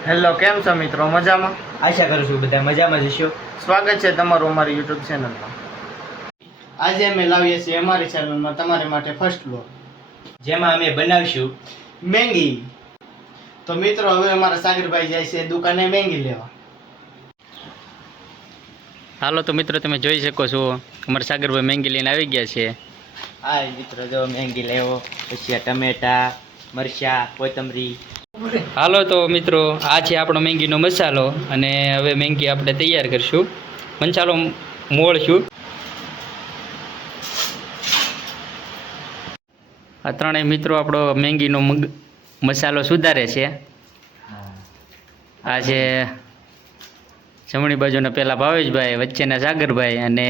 Hello, કેમ છો મિત્રો? મજામાં? આશા કરું છું બધા મજામાં જ હશો. સ્વાગત છે તમારું અમારી યુટ્યુબ ચેનલમાં. આજે અમે લાવીએ છીએ અમારી ચેનલમાં તમારી માટે ફર્સ્ટ વ્લોગ, જેમાં અમે બનાવશું મેંગી. તો મિત્રો, હવે અમારા સાગરભાઈ જાય છે દુકાને મેંગી લેવા. હાલો તો મિત્રો, તમે જોઈ શકો છો અમારા સાગરભાઈ મેંગી લઈને આવી ગયા છે. આ મિત્રો જો મેંગી લેવો, પછી આ ટમેટા, મરચા, કોથમરી. હાલો તો મિત્રો, આ છે આપણો મેંગીનો મસાલો અને હવે મેંગી આપણે તૈયાર કરીશું. મસાલો મોળશું. આ ત્રણેય મિત્રો આપણો મેંગીનો મસાલો સુધારે છે. આ છે જમણી બાજુના પહેલા ભાવેશભાઈ, વચ્ચેના સાગરભાઈ અને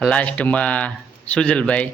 લાસ્ટમાં સુજલભાઈ.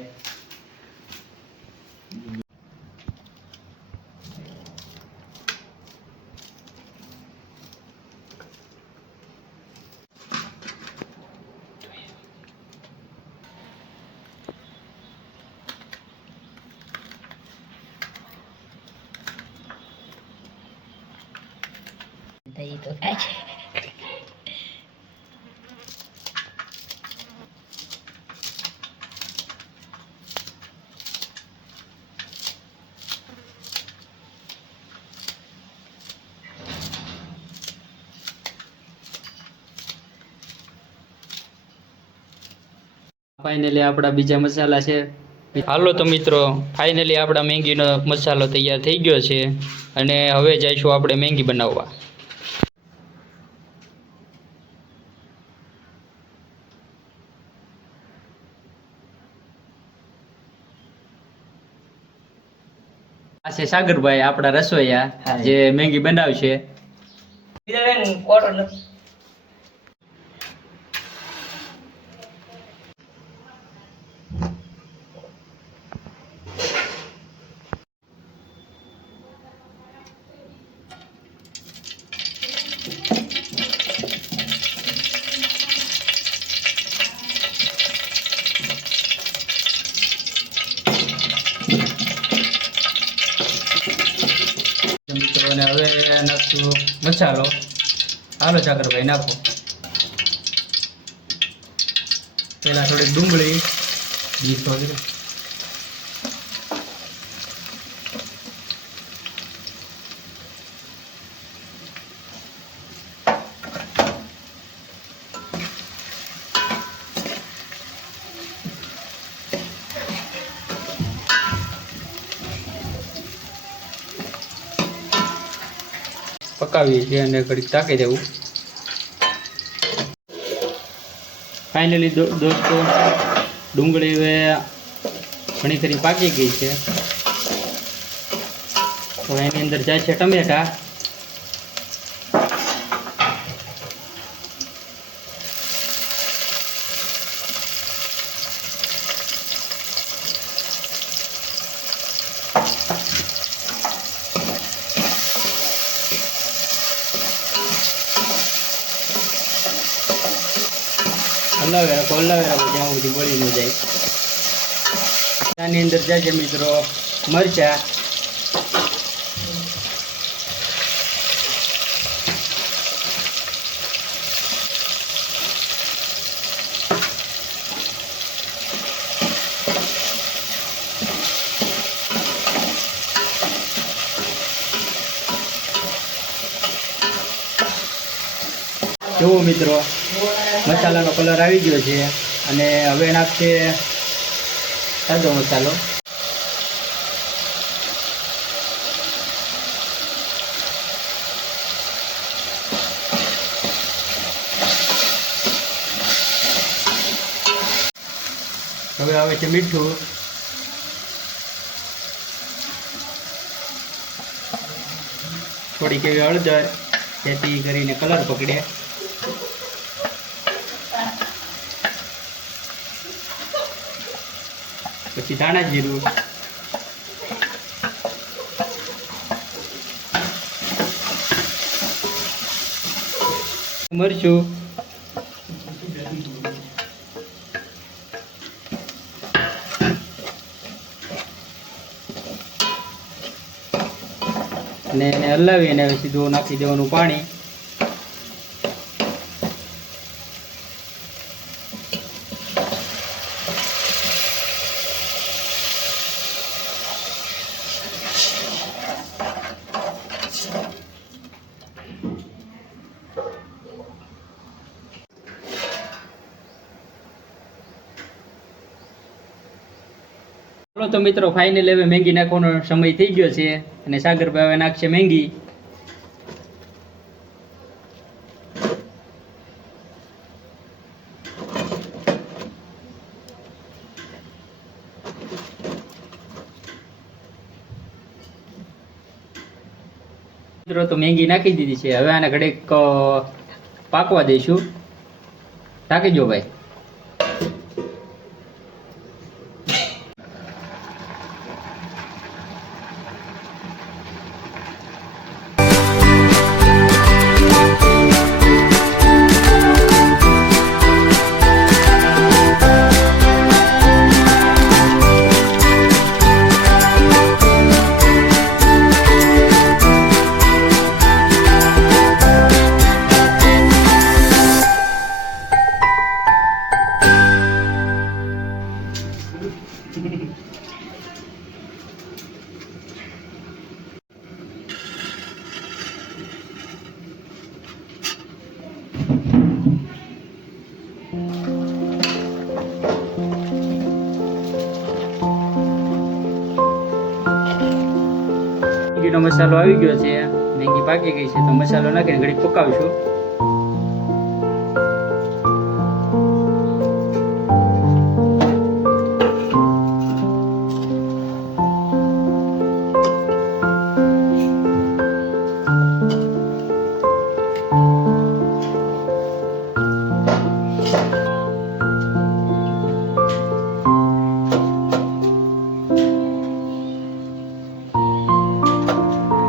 ફાઇનલી આપણા બીજા મસાલા છે. હાલો તો મિત્રો, ફાઇનલી આપણા મેંગીનો મસાલો તૈયાર થઈ ગયો છે અને હવે જઈશું આપણે મેંગી બનાવવા. આ છે સાગરભાઈ, આપણા રસોઈયા, જે મેંગી બનાવશે. મિત્રોને હવે નાખશું મસાલો. હાલો સાગરભાઈ, નાખો. પેલા થોડીક ડુંગળી, પકાવીએ છીએ અને ઘડીક ટાંકી દેવું. ફાઇનલી દોસ્તો, ડુંગળી હવે ઘણી ખરી પાકી ગઈ છે. તો એની અંદર જાય છે ટમેટા. હલાવ્યા જ્યાં સુધી બળી ન જાય. આની અંદર જાય છે મિત્રો મરચા. જુઓ મિત્રો, મસાલાનો કલર આવી ગયો છે અને હવે નાખશે સાદો મસાલો. હવે આવે છે મીઠું. થોડીક એવી હળદર, જેથી કરીને કલર પકડે. પછી ધાણા જીરું, મરચું, અને એને હલાવી અને હવે સીધું નાખી દેવાનું પાણી. ચાલો તો મિત્રો ફાઇનલી હવે મેંગી નાખવાનો સમય થઈ ગયો છે અને સાગરભાઈ હવે નાખશે મેંગી. મિત્રો તો મેંગી નાખી દીધી છે. હવે આને ઘડીક પાકવા દઈશું. ઢાંકી દો ભાઈ. મેંગીનો મસાલો આવી ગયો છે. મેંગી પાકી ગઈ છે તો મસાલો નાખીને ઘડીક પકાવીશું.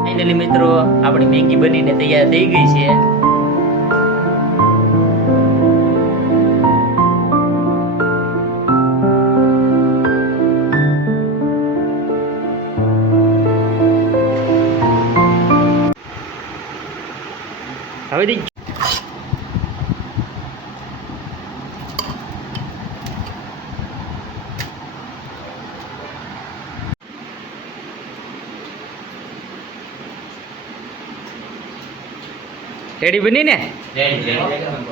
ફાઇનલી મિત્રો આપણી મેંગી બનીને તૈયાર થઈ ગઈ છે. હવે દી રેડી બની ને? રેડી.